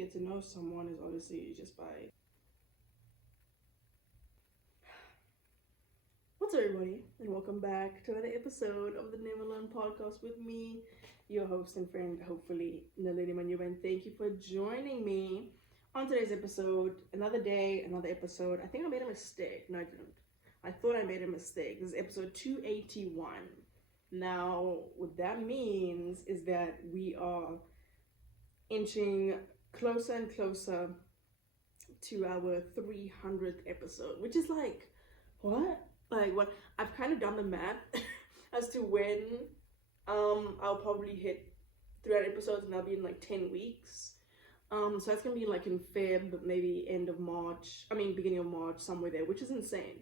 get to know someone is obviously just by... What's up, everybody, and welcome back to another episode of the Never Learn podcast with me, your host and friend, hopefully, Naledi Manyuba, and thank you for joining me on today's episode. Another day, another episode. I think I made a mistake. No, I didn't. I thought I made a mistake. This is episode 281. Now, what that means is that we are inching closer and closer to our 300th episode, which is like, what? Like, what? I've kind of done the math as to when I'll probably hit 300 episodes, and that'll be in like 10 weeks. So that's gonna be like in Feb, maybe end of March. I mean, beginning of March, somewhere there, which is insane.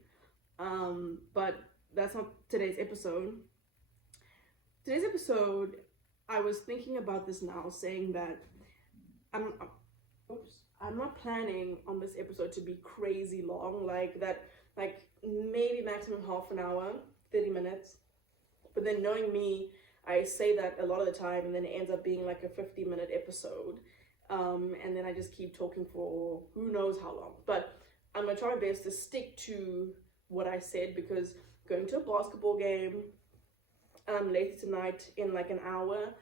But that's not today's episode. Today's episode, I was thinking about this now, saying that I'm not planning on this episode to be crazy long, like maybe maximum half an hour, 30 minutes. But then knowing me, I say that a lot of the time, and then it ends up being like a 50-minute episode. And then I just keep talking for who knows how long. But I'm gonna try my best to stick to what I said, because going to a basketball game later tonight in like an hour.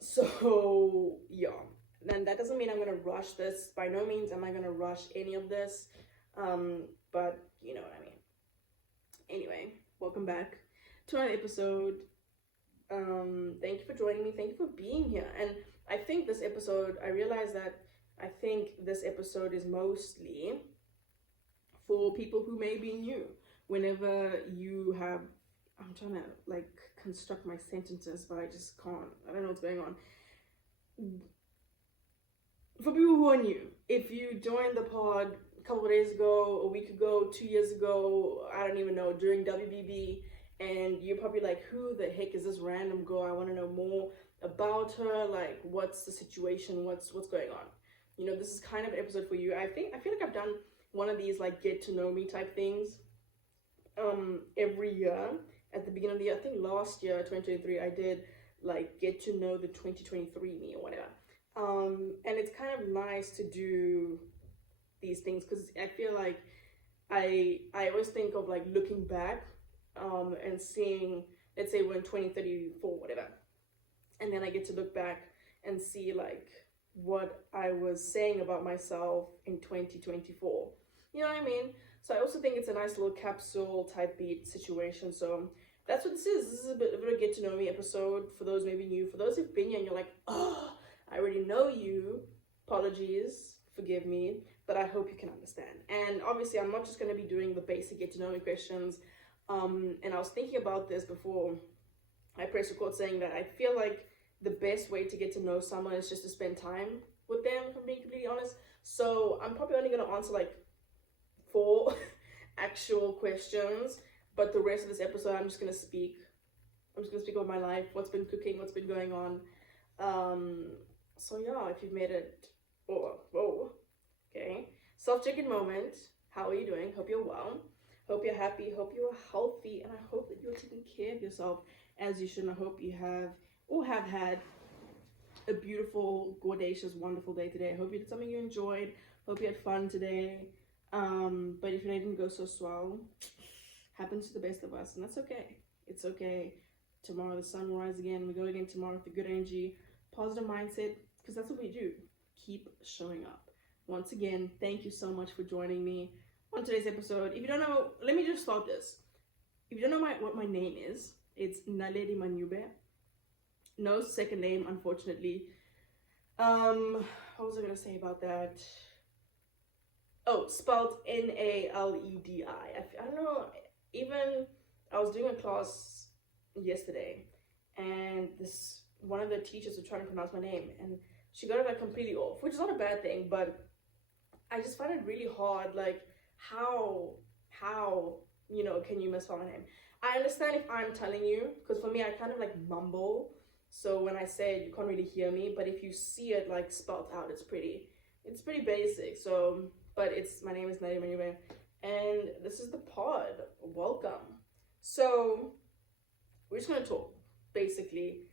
So yeah, and that doesn't mean I'm gonna rush this. By no means am I gonna rush any of this. But you know what I mean. Anyway, welcome back to our episode. Thank you for joining me. Thank you for being here. And I think this episode, I realized that I think this episode is mostly for people who may be new. Whenever you have, I'm trying to like construct my sentences, but I just can't. I don't know what's going on. For people who are new, if you joined the pod a couple of days ago, a week ago, 2 years ago, I don't even know, during WBB, and you're probably like, who the heck is this random girl? I want to know more about her. Like, what's the situation? What's going on? You know, this is kind of an episode for you. I feel like I've done one of these like get to know me type things every year at the beginning of the year. I think last year, 2023, I did like get to know the 2023 me or whatever. And it's kind of nice to do these things, because I feel like I always think of like looking back and seeing, let's say we're in 2034, whatever, and then I get to look back and see like what I was saying about myself in 2024. You know what I mean? So I also think it's a nice little capsule type beat situation. So that's what this is. This is a bit of a get to know me episode for those maybe new. For those who've been here and you're like, oh, I already know you. Apologies, forgive me, but I hope you can understand. And obviously, I'm not just going to be doing the basic get to know me questions. And I was thinking about this before I press record, saying that I feel like the best way to get to know someone is just to spend time with them, if I'm being completely honest. So I'm probably only going to answer like 4 actual questions, but the rest of this episode, I'm just going to speak about my life, what's been cooking, what's been going on. So yeah, if you've made it, okay. Self-check-in moment. How are you doing? Hope you're well. Hope you're happy. Hope you're healthy. And I hope that you're taking care of yourself as you should. And I hope you have or have had a beautiful, gorgeous, wonderful day today. I hope you did something you enjoyed. Hope you had fun today. But if it didn't go so swell, happens to the best of us. And that's okay. It's okay. Tomorrow the sun will rise again. We go again tomorrow with a good energy, positive mindset, because that's what we do. Keep showing up. Once again, thank you so much for joining me on today's episode. If you don't know, let me just start this. If you don't know what my name is, it's Naledi Manyuba. No second name, unfortunately. What was I gonna say about that? Oh, spelled Naledi. I don't know. Even I was doing a class yesterday, and one of the teachers was trying to pronounce my name, and she got it like completely off, which is not a bad thing, but I just find it really hard. Like, how can you misspell my name? I understand if I'm telling you, because for me, I kind of like mumble, so when I say it, you can't really hear me, but if you see it like spelled out, it's pretty basic. So, but my name is Nadia Manyuba, and this is the pod. Welcome. So we're just gonna talk basically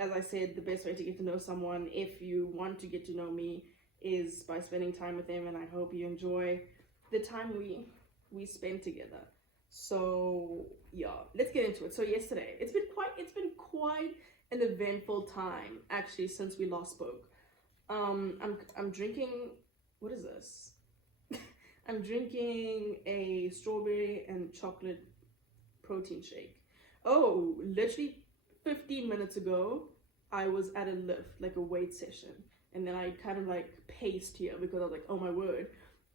as I said, the best way to get to know someone, if you want to get to know me, is by spending time with them, and I hope you enjoy the time we spend together. So yeah, let's get into it. So yesterday, it's been quite an eventful time actually since we last spoke. I'm drinking, what is this? I'm drinking a strawberry and chocolate protein shake. Oh, literally 15 minutes ago, I was at a lift, like a weight session. And then I kind of like paced here because I was like, oh my word,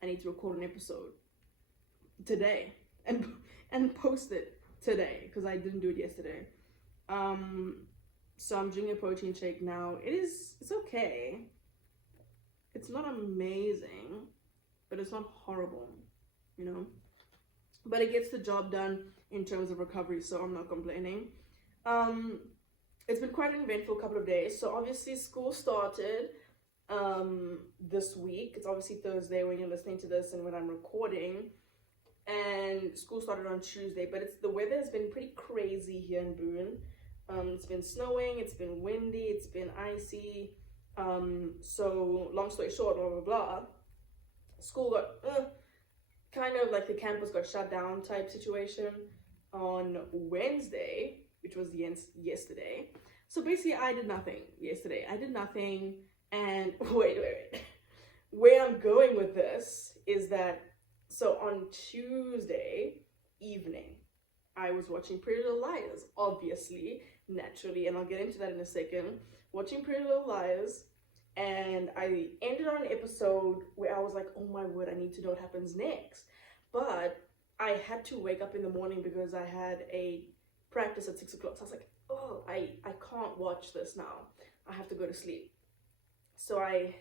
I need to record an episode today and post it today because I didn't do it yesterday. So I'm drinking a protein shake now. It's okay. It's not amazing, but it's not horrible, you know? But it gets the job done in terms of recovery, so I'm not complaining. It's been quite an eventful couple of days. So obviously school started this week. It's obviously Thursday when you're listening to this and when I'm recording. And school started on Tuesday, but the weather has been pretty crazy here in Boone. It's been snowing, it's been windy, it's been icy. So long story short, blah blah blah. School got kind of like the campus got shut down type situation on Wednesday, which was yesterday. So basically, I did nothing yesterday. I did nothing, and wait. Where I'm going with this is that, so on Tuesday evening, I was watching Pretty Little Liars, obviously, naturally, and I'll get into that in a second. Watching Pretty Little Liars, and I ended on an episode where I was like, oh my word, I need to know what happens next. But I had to wake up in the morning because I had a practice at 6 o'clock. So I was like, oh, I can't watch this now. I have to go to sleep. So I,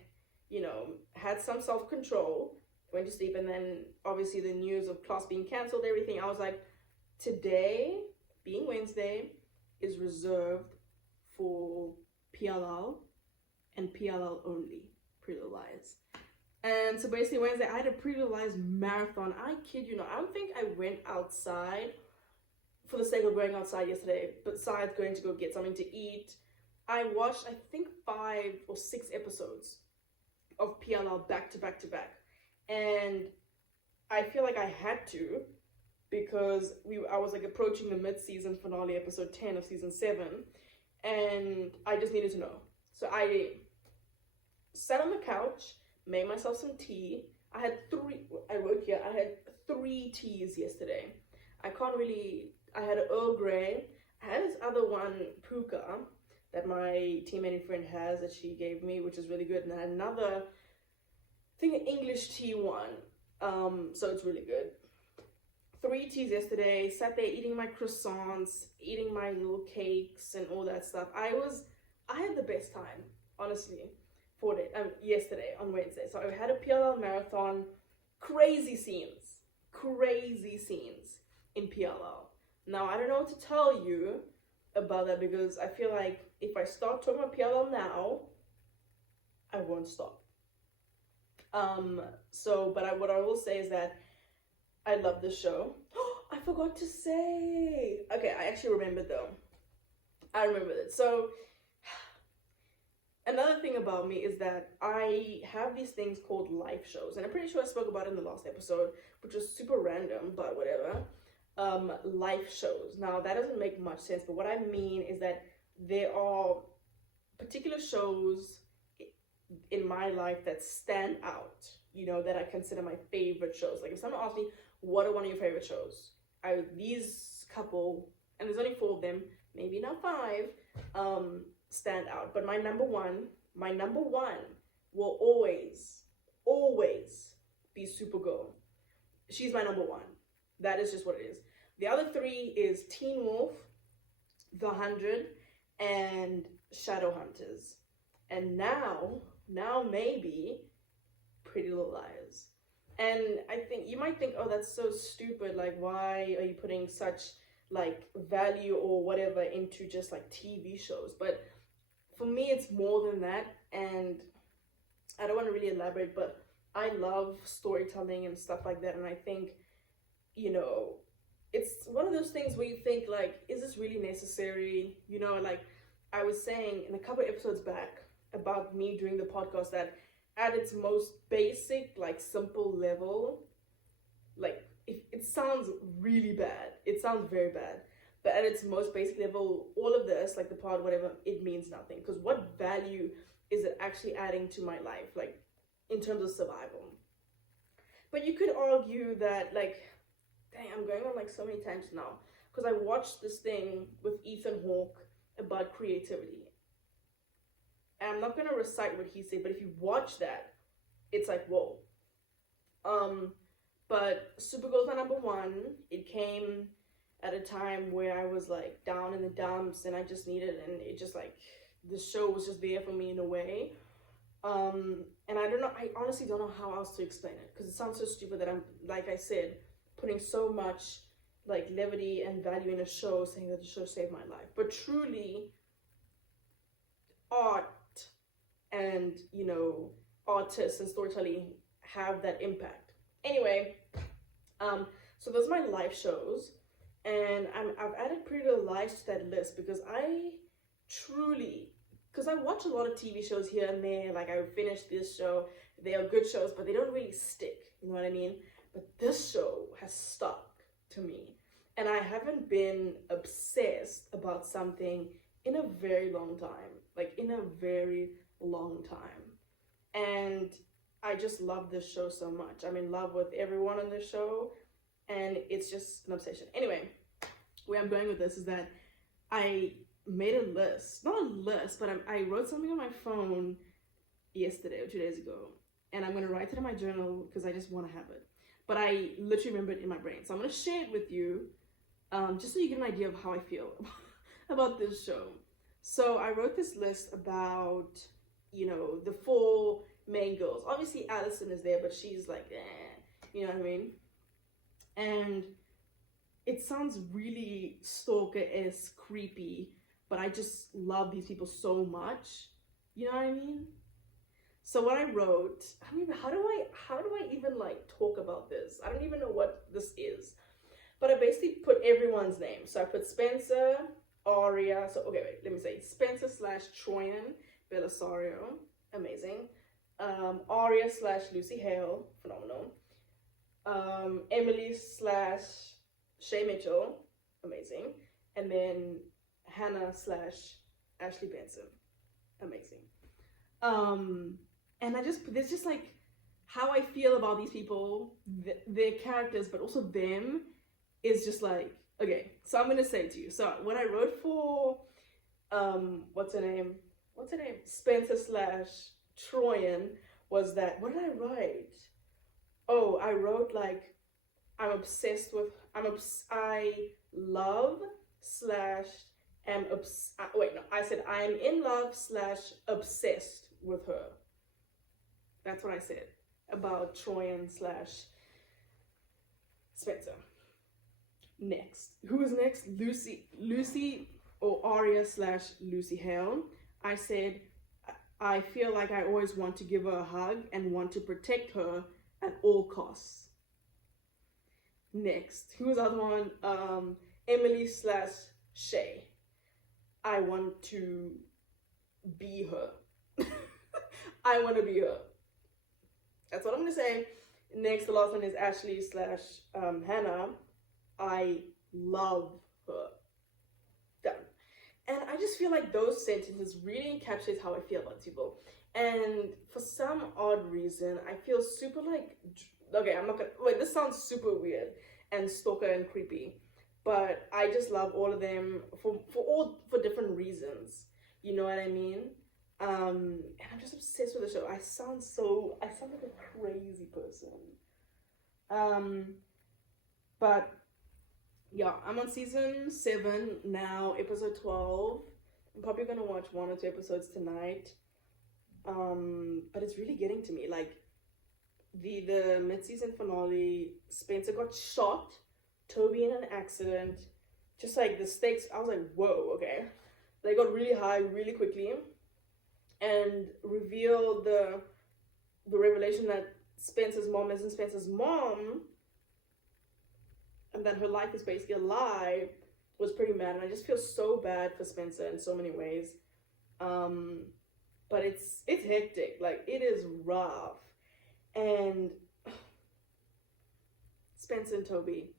had some self-control, went to sleep, and then obviously the news of class being cancelled, everything, I was like, today, being Wednesday, is reserved for PLL and PLL only, Pretty Little Liars. And so basically Wednesday, I had a Pretty Little Liars marathon. I kid you not, I don't think I went outside for the sake of going outside yesterday, besides going to go get something to eat. I watched, I think, 5 or 6 episodes of PLL back to back to back. And I feel like I had to, because I was like approaching the mid-season finale, episode 10 of season 7, and I just needed to know. So I sat on the couch, made myself some tea. I had 3 teas yesterday. I had an Earl Grey. I had this other one, Puka, that my teammate friend has that she gave me, which is really good. And then another, I think an English tea one. So it's really good. 3 teas yesterday, sat there eating my croissants, eating my little cakes and all that stuff. I had the best time, honestly, yesterday on Wednesday. So I had a PLL marathon, crazy scenes in PLL. Now, I don't know what to tell you about that because I feel like if I start talking about PLL now, I won't stop. What I will say is that I love this show. I forgot to say. Okay, I actually remembered though. I remembered it. So, another thing about me is that I have these things called live shows. And I'm pretty sure I spoke about it in the last episode, which was super random, but whatever. Live shows. Now, that doesn't make much sense, but what I mean is that there are particular shows in my life that stand out, that I consider my favorite shows. Like if someone asks me, what are one of your favorite shows? These couple, and there's only 4 of them, maybe not 5, stand out. But my number one will always be Supergirl. She's my number 1. That is just what it is. The other 3 is Teen Wolf, The 100, and Shadowhunters. And now maybe Pretty Little Liars. And I think you might think, oh, that's so stupid. Like, why are you putting such like value or whatever into just like TV shows? But for me, it's more than that. And I don't want to really elaborate, but I love storytelling and stuff like that. And I think, it's one of those things where you think like, is this really necessary? Like, I was saying in a couple of episodes back about me doing the podcast that at its most basic, like simple level, like it sounds really bad. It sounds very bad. But at its most basic level, all of this, like the pod, whatever, it means nothing. Because what value is it actually adding to my life, like in terms of survival? But you could argue that, like, dang, I'm going on like so many tangents now. Because I watched this thing with Ethan Hawke about creativity. And I'm not going to recite what he said, but if you watch that, it's like, whoa. But Supergirl's my number one. It came at a time where I was like down in the dumps and I just needed, and it just like, the show was just there for me in a way. And I honestly don't know how else to explain it, because it sounds so stupid that I'm, like I said, putting so much like levity and value in a show, saying that the show saved my life. But truly, art and, you know, artists and storytelling have that impact. Anyway, so those are my live shows, and I've added Pretty Little Lies to that list because I truly, because I watch a lot of TV shows here and there, like I finished this show, they are good shows, but they don't really stick, you know what I mean? But this show has stuck to me, and I haven't been obsessed about something in a very long time, like in a very long time. And I just love this show so much. I'm in love with everyone on this show, and it's just an obsession. Anyway, where I'm going with this is that I made a list, not a list, but I wrote something on my phone yesterday or 2 days ago, and I'm going to write it in my journal because I just want to have it. But I literally remember it in my brain. So I'm going to share it with you, just so you get an idea of how I feel about this show. So I wrote this list about, you know, the 4 main girls. Obviously Allison is there, but she's like, you know what I mean? And it sounds really stalker-esque, creepy, but I just love these people so much. You know what I mean? So what I wrote, I mean, how do I even like talk about this? I don't even know what this is. But I basically put everyone's name. So I put Spencer, Aria, so okay, wait, let me say Spencer / Troian Bellisario, amazing. Aria / Lucy Hale, phenomenal. Emily / Shay Mitchell, amazing. And then Hannah / Ashley Benson, amazing. And there's just like how I feel about these people, their characters, but also them is just like, okay, so I'm gonna say it to you. So what I wrote for, what's her name? Spencer / Troian was that, what did I write? Oh, I wrote like, I love / am I said I am in love / obsessed with her. That's what I said about Troian / Spencer. Next, who is next? Lucy or Aria / Lucy Hale. I said, I feel like I always want to give her a hug and want to protect her at all costs. Next, who was the other one? Emily / Shay. I want to be her. I want to be her. That's what I'm gonna say. Next, the last one is Ashley / Hannah. I love her. Done. And I just feel like those sentences really encapsulate how I feel about people. And for some odd reason, I feel super like, okay, I'm not gonna, wait, this sounds super weird and stalker and creepy, but I just love all of them for different reasons. You know what I mean? And I'm just obsessed with the show. I sound like a crazy person. But yeah, I'm on season 7 now, episode 12. I'm probably gonna watch 1 or 2 episodes tonight. But it's really getting to me. Like the mid-season finale, Spencer got shot, Toby in an accident. Just like the stakes, I was like, whoa, okay. They got really high really quickly, and revealed the revelation that Spencer's mom isn't Spencer's mom, and that her life is basically a lie, was pretty mad. And I just feel so bad for Spencer in so many ways. But it's hectic. Like, it is rough. And Spencer and Toby,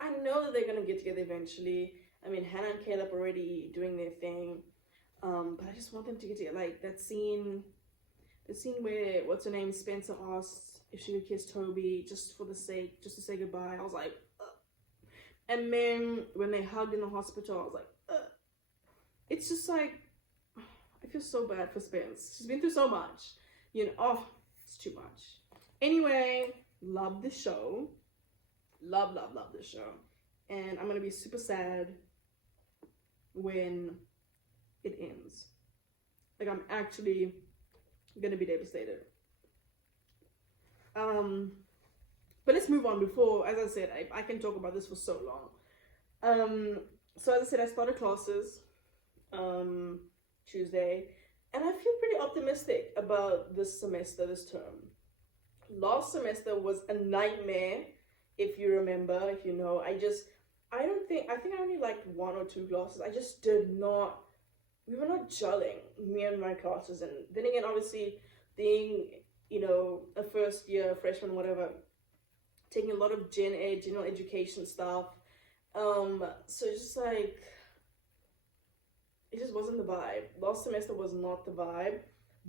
I know that they're gonna get together eventually. I mean, Hannah and Caleb already doing their thing. But I just want them to get together. Like that scene, the scene where what's her name, Spencer asks if she could kiss Toby just for the sake, just to say goodbye. I was like, ugh. And then when they hugged in the hospital, I was like, ugh. It's just like, I feel so bad for Spence. She's been through so much, you know. Oh, it's too much. Anyway, love the show. Love this show. And I'm gonna be super sad when it ends. Like, I'm actually gonna be devastated. But let's move on before, as I said, I can talk about this for so long. So as I said, I started classes Tuesday, and I feel pretty optimistic about this semester, this term. Last semester was a nightmare, if you remember, if you know. I think I only liked 1 or 2 classes. I just we were not gelling, me and my classes. And then again, obviously, being, you know, a first year freshman, whatever, taking a lot of gen ed, general education stuff. So it's just like, it just wasn't the vibe. Last semester was not the vibe.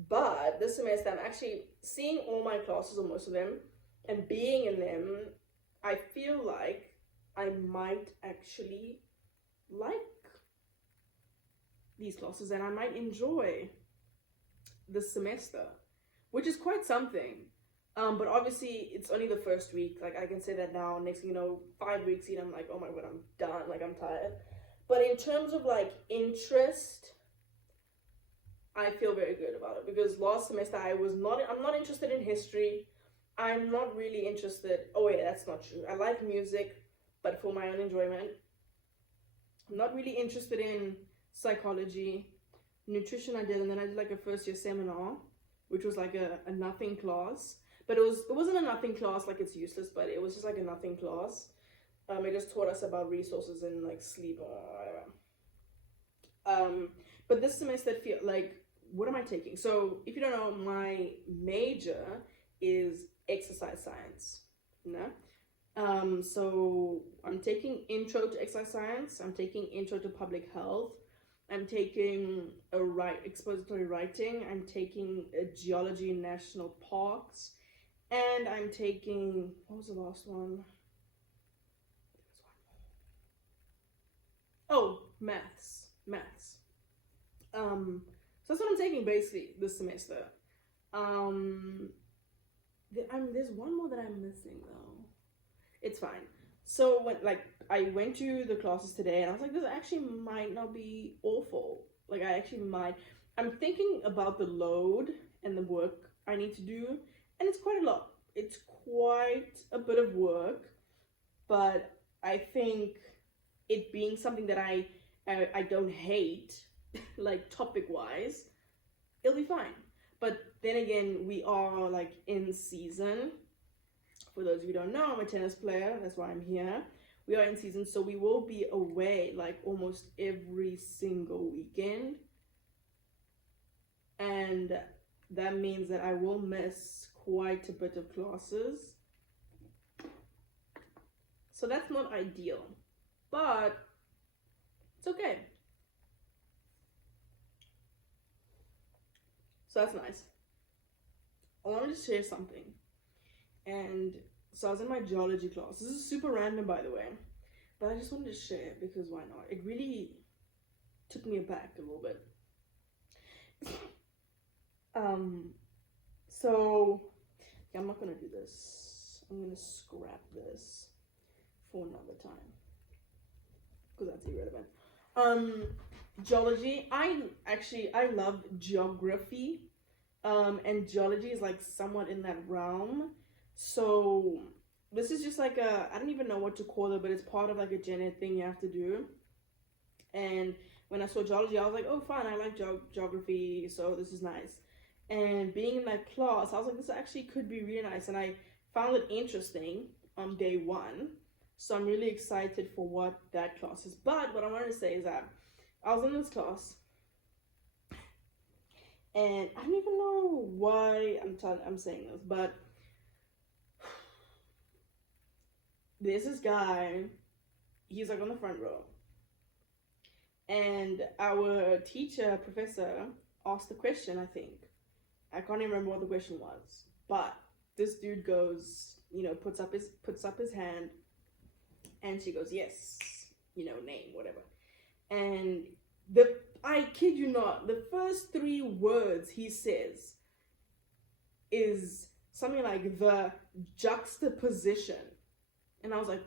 But this semester, I'm actually seeing all my classes, or most of them, and being in them. I feel like I might actually like these classes, and I might enjoy this semester, which is quite something. But obviously, it's only the first week. Like, I can say that now. Next thing you know, 5 weeks in, I'm like, oh my god, I'm done. Like, I'm tired. But in terms of, like, interest, I feel very good about it. Because last semester, I'm not interested in history. I'm not really interested. Oh, yeah, that's not true. I like music, but for my own enjoyment. I'm not really interested in psychology. Nutrition I did, and then I did, like, a first year seminar, which was, like, a nothing class. But it wasn't a nothing class, like it's useless, but it was just like a nothing class. It just taught us about resources and like sleep or whatever. But this semester, I feel like, what am I taking? So if you don't know, my major is exercise science. So I'm taking intro to exercise science. I'm taking intro to public health. I'm taking expository writing. I'm taking geology in national parks. And I'm taking, what was the last one? Oh, maths. So that's what I'm taking basically this semester. There's one more that I'm missing though. It's fine. So I went to the classes today, and I was like, this actually might not be awful. Like, I actually might. I'm thinking about the load and the work I need to do. And it's quite a lot. It's quite a bit of work, but I think it being something that I don't hate, like topic-wise, it'll be fine. But then again, we are like in season. For those of you who don't know, I'm a tennis player. That's why I'm here. We are in season, so we will be away like almost every single weekend. And that means that I will miss quite a bit of classes. So that's not ideal, but it's okay. So that's nice. I wanted to share something. And so I was in my geology class. This is super random, by the way, but I just wanted to share it because why not? It really took me aback a little bit. So yeah, I'm not gonna do this. I'm gonna scrap this for another time because that's irrelevant. Geology. I love geography. And geology is like somewhat in that realm. So this is just like I don't even know what to call it, but it's part of like a gen ed thing you have to do. And when I saw geology, I was like, oh, fine, I like geography, so this is nice. And being in that class, I was like, this actually could be really nice. And I found it interesting on day 1. So I'm really excited for what that class is. But what I wanted to say is that I was in this class, And I don't even know why I'm saying this, but there's this guy, he's like on the front row. And our teacher, professor, asked the question, I think. I can't even remember what the question was. But this dude goes, puts up his hand, and she goes, yes, name, whatever. And I kid you not, the first 3 words he says is something like the juxtaposition. And I was like,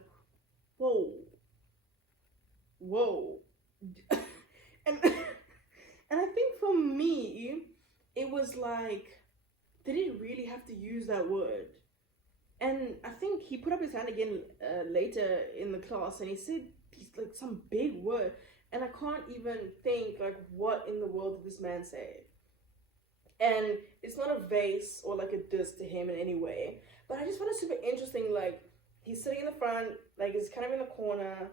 whoa. and I think for me, it was like, did he really have to use that word? And I think he put up his hand again later in the class, and he said he's like some big word, and I can't even think like what in the world did this man say. And it's not a vase or like a diss to him in any way, but I just found it super interesting. Like, he's sitting in the front, like he's kind of in the corner.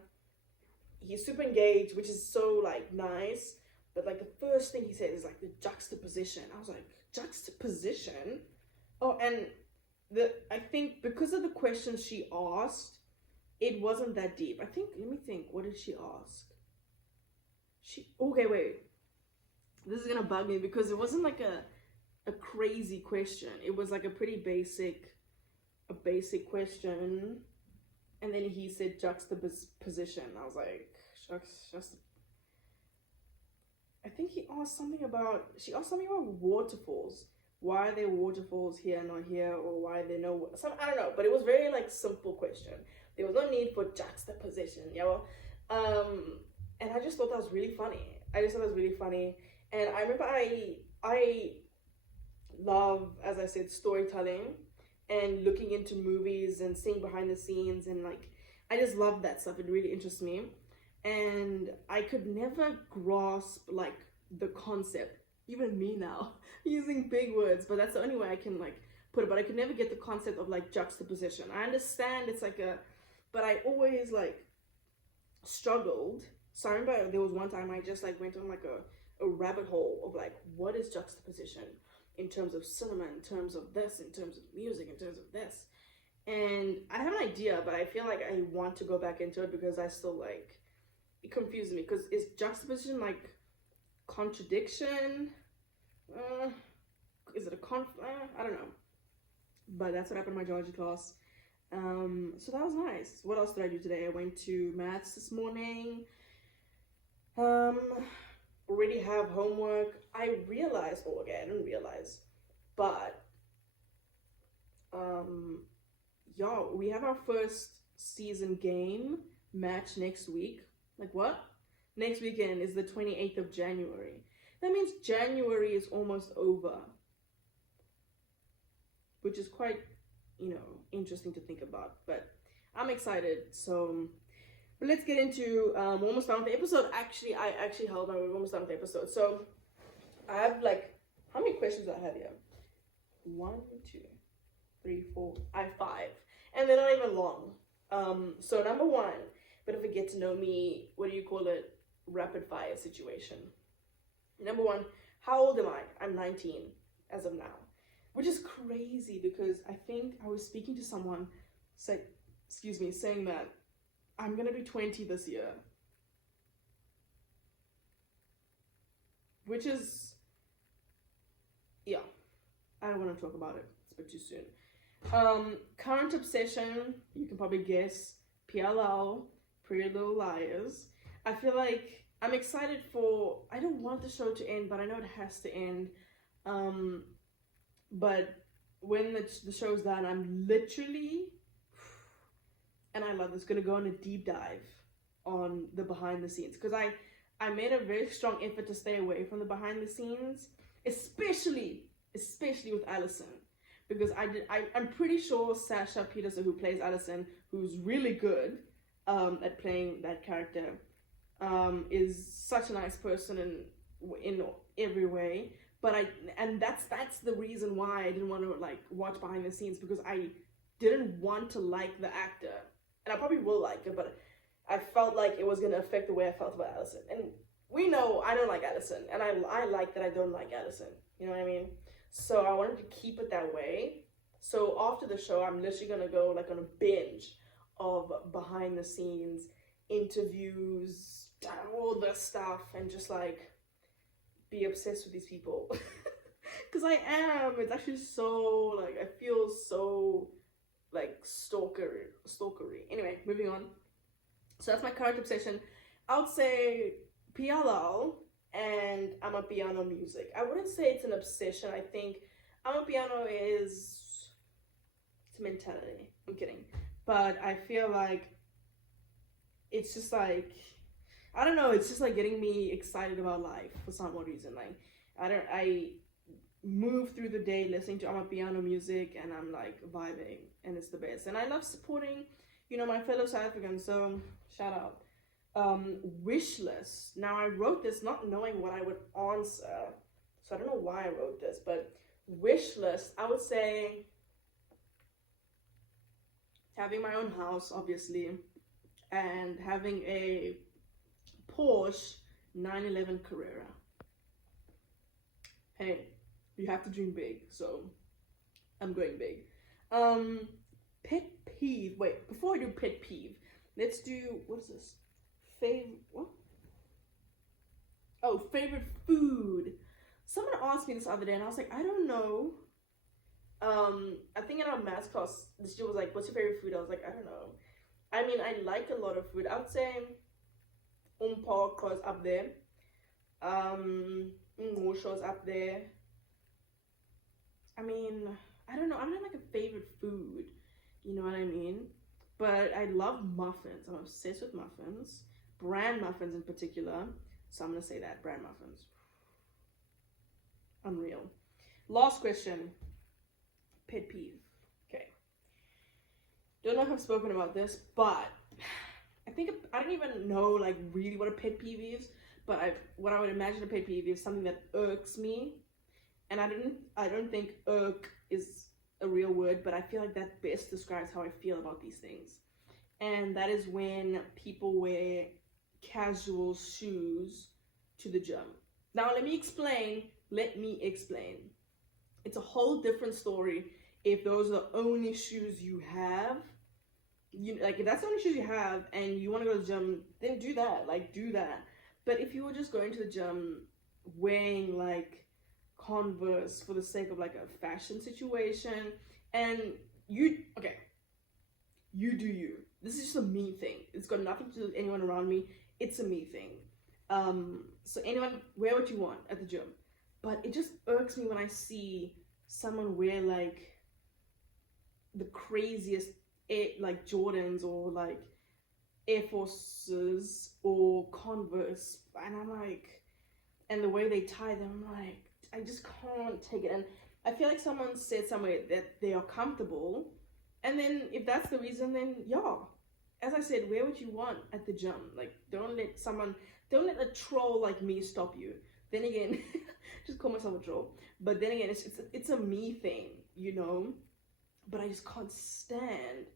He's super engaged, which is so like nice. But like the first thing he said is like the juxtaposition. I was like, juxtaposition? Oh, and I think because of the questions she asked, it wasn't that deep. I think, let me think, what did she ask? Okay, wait. This is gonna bug me because it wasn't like a crazy question. It was like a pretty basic question. And then he said juxtaposition. I was like, I think she asked something about waterfalls. Why are there waterfalls here and not here, or why there no I don't know, but it was very like simple question. There was no need for juxtaposition, and I just thought that was really funny. And I remember I love, as I said, storytelling and looking into movies and seeing behind the scenes, and like I just love that stuff. It really interests me, and I could never grasp like the concept. Even me now, using big words, but that's the only way I can like put it. But I could never get the concept of like juxtaposition. I understand it's like but I always like struggled. So I remember there was one time I just like went on like a rabbit hole of like, what is juxtaposition in terms of cinema, in terms of this, in terms of music, in terms of this. And I have an idea, but I feel like I want to go back into it because I still like, it confuses me. Because is juxtaposition like contradiction? Is it a I don't know. But that's what happened in my geology class. So that was nice. What else did I do today? I went to maths this morning. Already have homework. I realized, I didn't realize, but y'all, we have our first season game match next week. Like what? Next weekend is the 28th of January. That means January is almost over, which is quite, interesting to think about. But I'm excited. So, but let's get into, we're almost done with the episode. Actually, I held on. We're almost done with the episode. So, I have like, how many questions do I have here? 1, 2, 3, 4. I have 5, and they're not even long. So number 1, bit of a get to know me. What do you call it? Rapid fire situation. Number 1, how old am I? I'm 19 as of now, which is crazy because I think I was speaking to someone saying that I'm gonna be 20 this year, which is, yeah, I don't want to talk about it. It's a bit too soon. Current obsession, you can probably guess, PLL, Pretty Little Liars. I feel like I'm excited for, I don't want the show to end, but I know it has to end. But when the show's done, I'm literally, and I love this, gonna go on a deep dive on the behind the scenes. Because I made a very strong effort to stay away from the behind the scenes, especially with Allison. Because I'm pretty sure Sasha Peterson, who plays Allison, who's really good at playing that character, is such a nice person in every way. But that's the reason why I didn't want to like watch behind the scenes, because I didn't want to like the actor, and I probably will like it, but I felt like it was gonna affect the way I felt about Allison. And we know I don't like Allison, and I like that I don't like Allison. You know what I mean? So I wanted to keep it that way. So after the show, I'm literally gonna go like on a binge of behind the scenes interviews, all this stuff, and just like be obsessed with these people. Because I am. It's actually so like I feel so like stalkery. Anyway, moving on. So that's my current obsession. I would say PLL and Amapiano music. I wouldn't say it's an obsession. I think Amapiano is it's a mentality. I'm kidding. But I feel like it's just like I don't know, it's just like getting me excited about life for some odd reason. Like I move through the day listening to Amapiano music and I'm like vibing and it's the best. And I love supporting, my fellow South Africans, so shout out. Wish list. Now I wrote this not knowing what I would answer. So I don't know why I wrote this, but wish list, I would say having my own house, obviously, and having a Porsche 911 Carrera. Hey, you have to dream big, so I'm going big. Pet peeve. Wait, before I do pet peeve, let's do, what is this? What? Oh, favorite food. Someone asked me this other day, and I was like, I don't know. I think in our math class, this dude was like, what's your favorite food? I was like, I don't know. I mean, I like a lot of food. I would say Umpokos up there. Ngusho's up there. I mean, I don't know. I'm not like a favorite food. You know what I mean? But I love muffins. I'm obsessed with muffins. Bran muffins in particular. So I'm going to say that. Bran muffins. Unreal. Last question. Pet peeve. Okay. Don't know if I've spoken about this, but I don't even know like really what a pet peeve is. But what I would imagine a pet peeve is something that irks me. And I don't think irk is a real word, but I feel like that best describes how I feel about these things. And that is when people wear casual shoes to the gym. Now let me explain. It's a whole different story if those are the only shoes you have. If that's the only shoes you have and you want to go to the gym, then do that. Do that. But if you were just going to the gym wearing like Converse for the sake of like a fashion situation, and you do you. This is just a me thing. It's got nothing to do with anyone around me. It's a me thing. So anyone, wear what you want at the gym. But it just irks me when I see someone wear like the craziest like Jordans or like Air Forces or Converse, and I'm like, and the way they tie them, I'm like, I just can't take it. And I feel like someone said somewhere that they are comfortable, and then if that's the reason, then yeah, as I said, wear what you want at the gym. Like, don't let a troll like me stop you. Then again, just call myself a troll. But then again, it's a me thing, But I just can't stand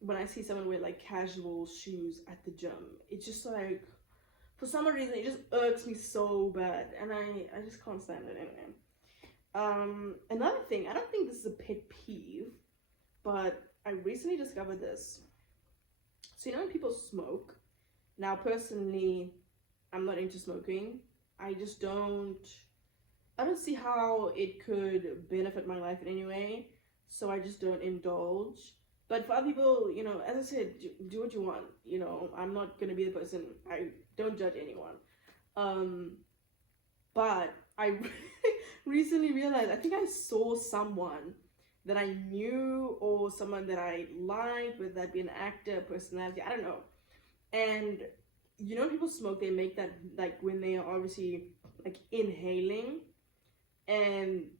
when I see someone wear like casual shoes at the gym. It's just like, for some reason, it just irks me so bad, and I just can't stand it anyway. Another thing, I don't think this is a pet peeve, but I recently discovered this. So when people smoke, now personally, I'm not into smoking. I don't see how it could benefit my life in any way, so I just don't indulge. But for other people, as I said, do what you want. I'm not gonna be the person. I don't judge anyone. But I recently realized, I think I saw someone that I knew or someone that I liked, whether that be an actor, personality, I don't know. And people smoke, they make that like when they are obviously like inhaling, and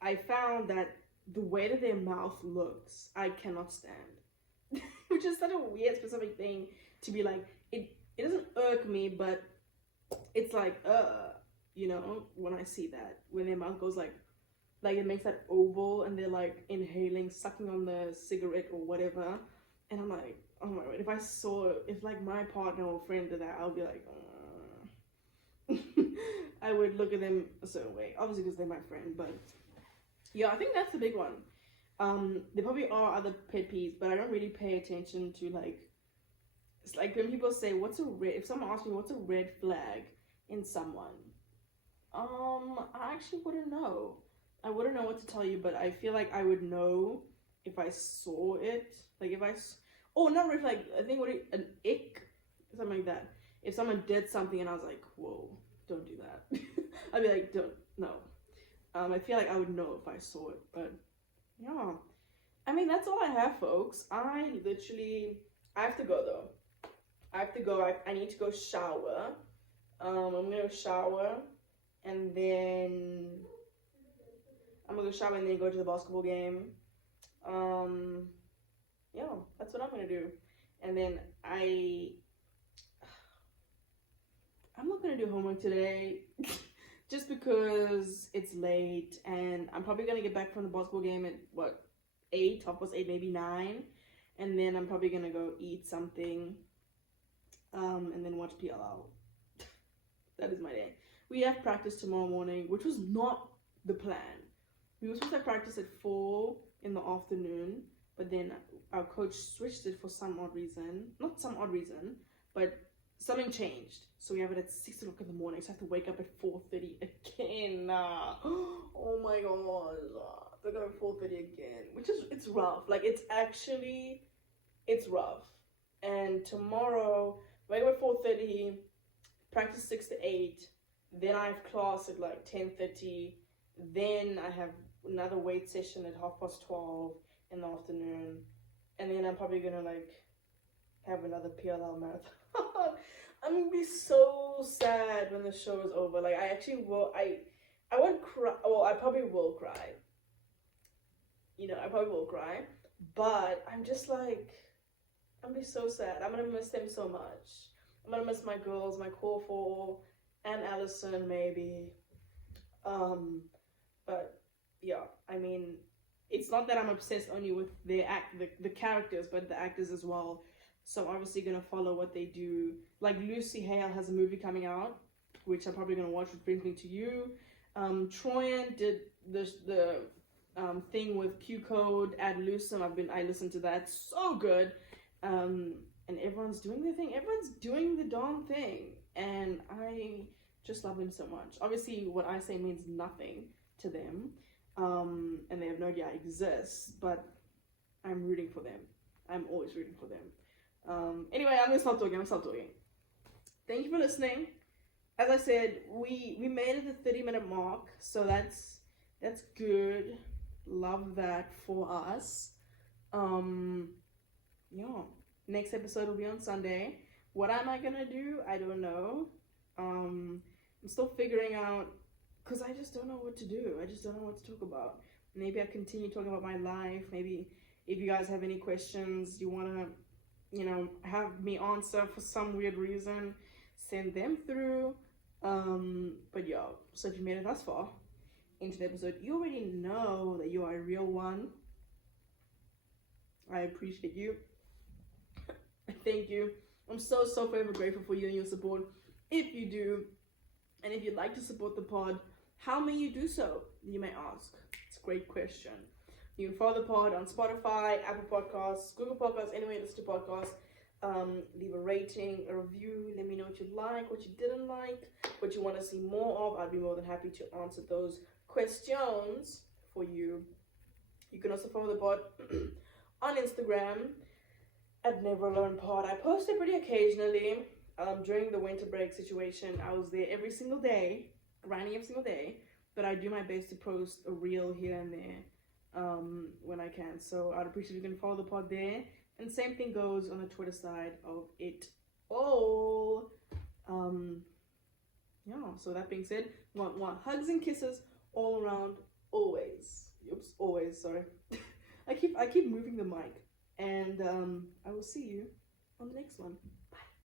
I found that the way that their mouth looks, I cannot stand. Which is such a weird specific thing to be like, it doesn't irk me, but it's like, when I see that, when their mouth goes like it makes that oval and they're like inhaling, sucking on the cigarette or whatever. And I'm like, oh my god, if like my partner or friend did that, I'll be like, I would look at them a certain way. Obviously, because they're my friend, but yeah, I think that's the big one. There probably are other pet peeves, but I don't really pay attention to like. It's like when people say, "What's a red?" If someone asks me, "What's a red flag in someone?" I actually wouldn't know. I wouldn't know what to tell you, but I feel like I would know if I saw it. Like if oh, not red flag. I think an ick, something like that. If someone did something and I was like, "Whoa, don't do that," I'd be like, "Don't, no." I feel like I would know if I saw it, but yeah. I mean, that's all I have, folks. I have to go though. I have to go. I need to go shower. I'm gonna go shower, and then I'm gonna go shower and then go to the basketball game. Yeah, that's what I'm gonna do. And then I'm not gonna do homework today, just because it's late, and I'm probably gonna get back from the basketball game at what, 8, 8:30, maybe 9, and then I'm probably gonna go eat something, and then watch PLL. That is my day. We have practice tomorrow morning, which was not the plan. We were supposed to have practice at 4 in the afternoon, but then our coach switched it for some odd reason. Not some odd reason, but something changed. So we have it at 6 o'clock in the morning, so I have to wake up at 4:30 again. Oh my god. They're going to 4:30 again, it's rough. Like, it's rough. And tomorrow, wake up at 4:30, practice 6 to 8, then I have class at like 10:30, then I have another weight session at 12:30 in the afternoon, and then I'm probably gonna like have another PLL marathon. I'm gonna be so sad when the show is over. Like, I actually will. I won't cry. Well, I probably will cry. I probably will cry, but I'm just like, I'm gonna be so sad. I'm gonna miss them so much. I'm gonna miss my girls, my core 4, and Allison maybe. But yeah, I mean, it's not that I'm obsessed only with the characters, but the actors as well. So I'm obviously gonna follow what they do. Like Lucy Hale has a movie coming out, which I'm probably gonna watch, which brings me to you. Troyan did the thing with Q Code Ad Lucem. I listened to that, so good. And everyone's doing their thing. Everyone's doing the darn thing, and I just love them so much. Obviously, what I say means nothing to them, and they have no idea I exist, but I'm rooting for them. I'm always rooting for them. Anyway, I'm gonna stop talking. Thank you for listening. As I said, we made it the 30-minute mark, so that's good. Love that for us. Yeah. Next episode will be on Sunday. What am I gonna do? I don't know. I'm still figuring out, because I just don't know what to do. I just don't know what to talk about. Maybe I continue talking about my life. Maybe if you guys have any questions you want to, have me answer for some weird reason, send them through. But yeah, so if you made it thus far into the episode, you already know that you are a real one. I appreciate you. Thank you. I'm so forever grateful for you and your support. If you do, and if you'd like to support the pod, how may you do so? You may ask. It's a great question. You can follow the pod on Spotify, Apple Podcasts, Google Podcasts, anywhere you listen to podcasts. Leave a rating, a review. Let me know what you like, what you didn't like, what you want to see more of. I'd be more than happy to answer those questions for you. You can also follow the pod on Instagram at Never Alone Pod. I post it pretty occasionally. During the winter break situation, I was there every single day, grinding every single day, but I do my best to post a reel here and there when I can. So I'd appreciate if you can follow the pod there. And same thing goes on the Twitter side of it all. Yeah, so that being said, want hugs and kisses all around, always. Oops, always, sorry. I keep moving the mic. And I will see you on the next one.